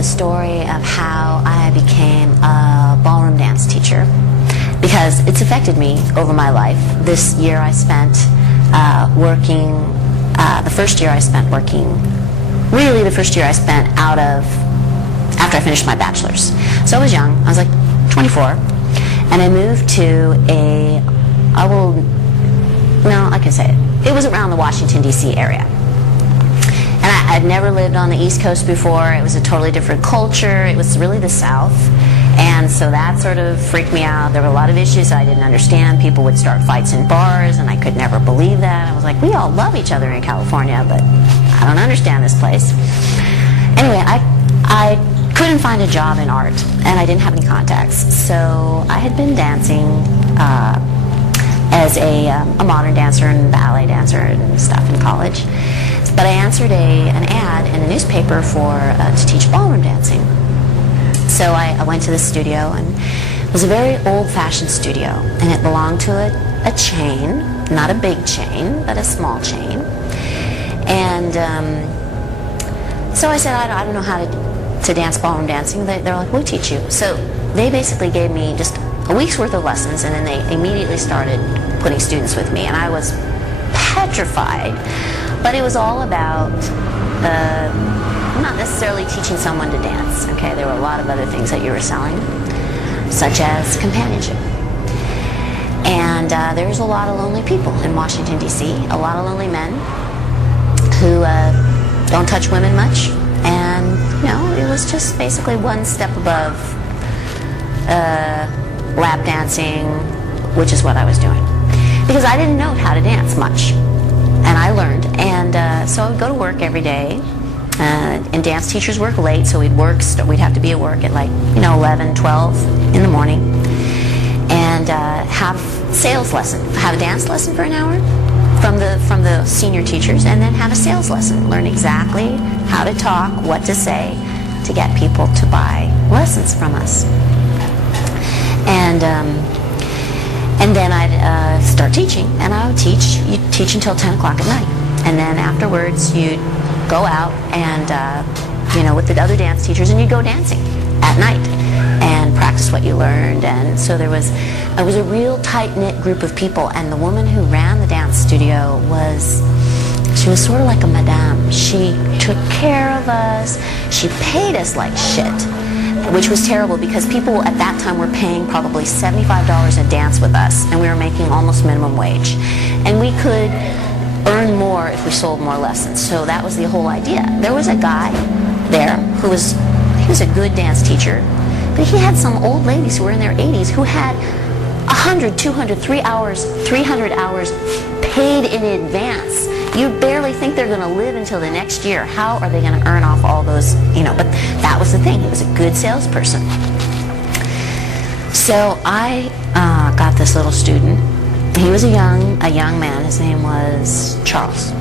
the story of how I became a ballroom dance teacher, because it's affected me over my life. This year I spent working, the first year I spent working, really the first year I spent out of, after I finished my bachelor's. So I was young, I was like 24, and I moved to I can say it was around the Washington, D.C. area. And I'd never lived on the East Coast before. It was a totally different culture. It was really the South. And so that sort of freaked me out. There were a lot of issues I didn't understand. People would start fights in bars, and I could never believe that. I was like, we all love each other in California, but I don't understand this place. Anyway, I couldn't find a job in art, and I didn't have any contacts. So I had been dancing as a modern dancer and ballet dancer and stuff in college. But I answered an ad in a newspaper to teach ballroom dancing. So I went to the studio, and it was a very old-fashioned studio, and it belonged to a chain, not a big chain, but a small chain. And so I said, I don't know how to dance ballroom dancing. They're like, we'll teach you. So they basically gave me just a week's worth of lessons, and then they immediately started putting students with me, and I was petrified. But it was all about not necessarily teaching someone to dance, okay? There were a lot of other things that you were selling, such as companionship. And there's a lot of lonely people in Washington, D.C., a lot of lonely men who don't touch women much. And, it was just basically one step above lap dancing, which is what I was doing. Because I didn't know how to dance much. And I learned, and so I would go to work every day, and dance teachers work late, so we'd have to be at work at 11, 12 in the morning, and have a dance lesson for an hour from the senior teachers, and then have a sales lesson, learn exactly how to talk, what to say, to get people to buy lessons from us. And then I'd start teaching, and I would teach. You'd teach until 10 o'clock at night. And then afterwards, you'd go out and, with the other dance teachers, and you'd go dancing at night and practice what you learned. And so it was a real tight-knit group of people, and the woman who ran the dance studio she was sort of like a madame. She took care of us. She paid us like shit, which was terrible because people at that time were paying probably $75 a dance with us, and we were making almost minimum wage. And we could earn more if we sold more lessons. So that was the whole idea. There was a guy there he was a good dance teacher, but he had some old ladies who were in their 80s who had 100, 200, 300 hours paid in advance. You barely think they're going to live until the next year. How are they going to earn off all those, but that was the thing. He was a good salesperson. So I got this little student. He was a young man. His name was Charles.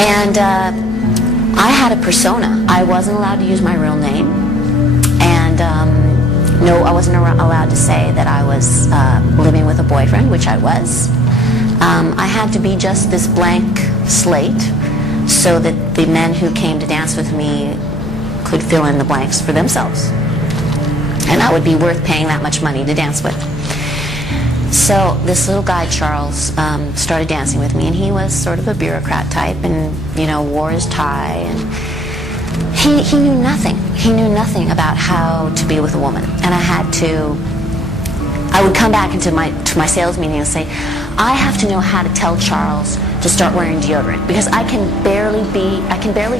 And I had a persona. I wasn't allowed to use my real name. And no, I wasn't allowed to say that I was living with a boyfriend, which I was. I had to be just this blank slate so that the men who came to dance with me could fill in the blanks for themselves. And that would be worth paying that much money to dance with. So this little guy, Charles, started dancing with me, and he was sort of a bureaucrat type and, wore his tie, and he knew nothing. He knew nothing about how to be with a woman. And I would come back into my sales meeting and say, I have to know how to tell Charles to start wearing deodorant, because I can barely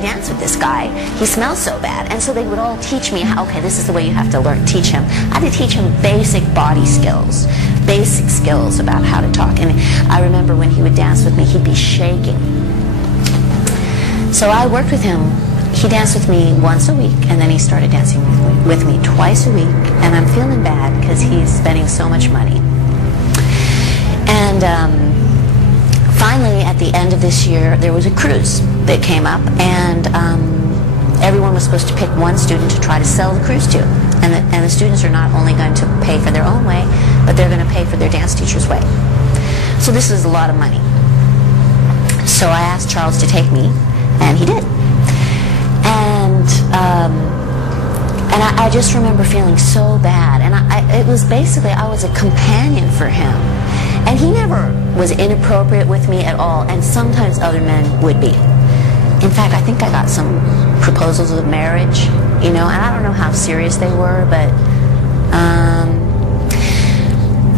dance with this guy. He smells so bad. And so they would all teach me okay, this is the way you have to teach him. I had to teach him basic body skills, basic skills about how to talk. And I remember when he would dance with me, he'd be shaking. So I worked with him. He danced with me once a week, and then he started dancing with me twice a week. And I'm feeling bad because he's spending so much money. And finally, at the end of this year, there was a cruise that came up, and everyone was supposed to pick one student to try to sell the cruise to. And the students are not only going to pay for their own way, but they're going to pay for their dance teacher's way. So this is a lot of money. So I asked Charles to take me, and he did. And And I just remember feeling so bad. And it was basically, I was a companion for him. And he never was inappropriate with me at all, and sometimes other men would be. In fact, I think I got some proposals of marriage, you know, and I don't know how serious they were, but...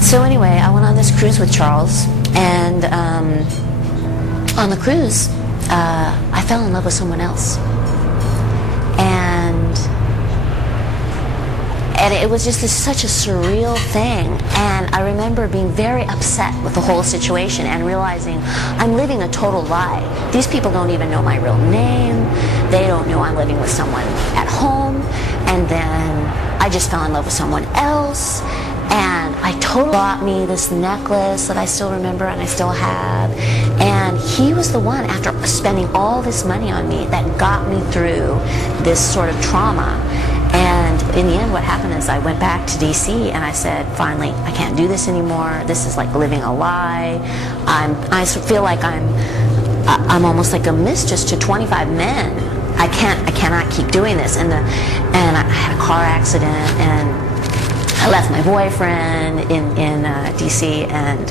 So anyway, I went on this cruise with Charles, and on the cruise, I fell in love with someone else. And it was just such a surreal thing. And I remember being very upset with the whole situation and realizing I'm living a total lie. These people don't even know my real name. They don't know I'm living with someone at home. And then I just fell in love with someone else. And I totally bought me this necklace that I still remember and I still have. And he was the one, after spending all this money on me, that got me through this sort of trauma. And in the end, what happened is I went back to D.C. and I said, finally, I can't do this anymore. This is like living a lie. I feel like I'm almost like a mistress to 25 men. I cannot keep doing this. And I had a car accident, and I left my boyfriend in D.C. and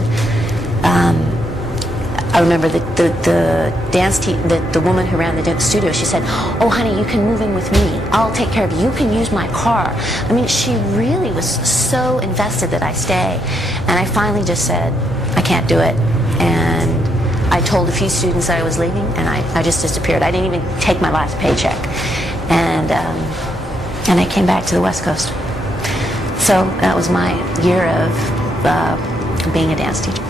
I remember the dance team, the woman who ran the dance studio, she said, oh honey, you can move in with me. I'll take care of you. You can use my car. I mean, she really was so invested that I stay. And I finally just said, I can't do it. And I told a few students that I was leaving, and I just disappeared. I didn't even take my last paycheck. And I came back to the West Coast. So that was my year of being a dance teacher.